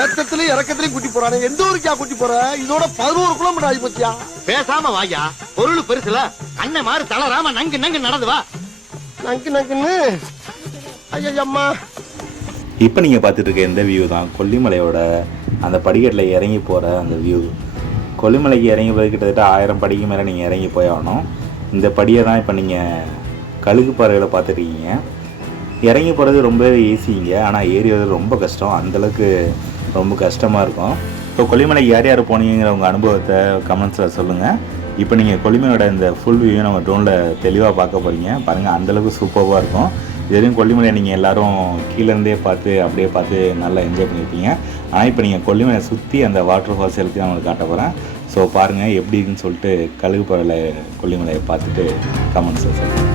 ஏற்றத்திலயும் இறக்கத்திலயும் கூட்டி போறானே. எந்த ஊருக்கா கூட்டி போற? இதோட 11 கிலோமீட்டர் ஆகி போச்சியா. பேசாம வாயா, பொருள் பெருசுல அண்ணன் மாறு தளராம நங்கு நங்கு நடந்து வா. நங்கு நங்குன்னு ஐயம்மா. இப்போ நீங்கள் பார்த்துட்டு இருக்க இந்த வியூ தான் கொல்லிமலையோட அந்த படிக்கட்டில் இறங்கி போகிற அந்த வியூ. கொல்லிமலைக்கு இறங்கி போய் கிட்டத்தட்ட 1000 படிக்கு மேலே நீங்கள் இறங்கி போய் ஆகணும். இந்த படியை தான் இப்போ நீங்கள் கழுகு பாறையில் பார்த்துருக்கீங்க. இறங்கி போகிறது ரொம்பவே ஈஸிங்க, ஆனால் ஏறி வரது ரொம்ப கஷ்டம். அந்தளவுக்கு ரொம்ப கஷ்டமாக இருக்கும். ஸோ கொல்லிமலைக்கு யார் யார் போனீங்கிற உங்கள் அனுபவத்தை கமெண்ட்ஸில் சொல்லுங்கள். இப்போ நீங்கள் கொல்லிமலையோட இந்த ஃபுல் வியூ நம்ம ட்ரோனில் தெளிவாக பார்க்க போகிறீங்க. பாருங்கள், அந்தளவுக்கு சூப்பராக இருக்கும். இதுவரையும் கொல்லிமலை நீங்கள் எல்லோரும் கீழேருந்தே பார்த்து அப்படியே பார்த்து நல்லா என்ஜாய் பண்ணியிருப்பீங்க. ஆனால் இப்போ நீங்கள் கொல்லிமலை சுற்றி அந்த வாட்டர் ஃபால்ஸ் எல்லாத்தையும் நான் உங்களுக்கு காட்ட போகிறேன். ஸோ பாருங்கள் எப்படின்னு சொல்லிட்டு கழுகு பாறையில் கொல்லிமலையை பார்த்துட்டு கமெண்ட்ஸில் சொல்லுங்கள்.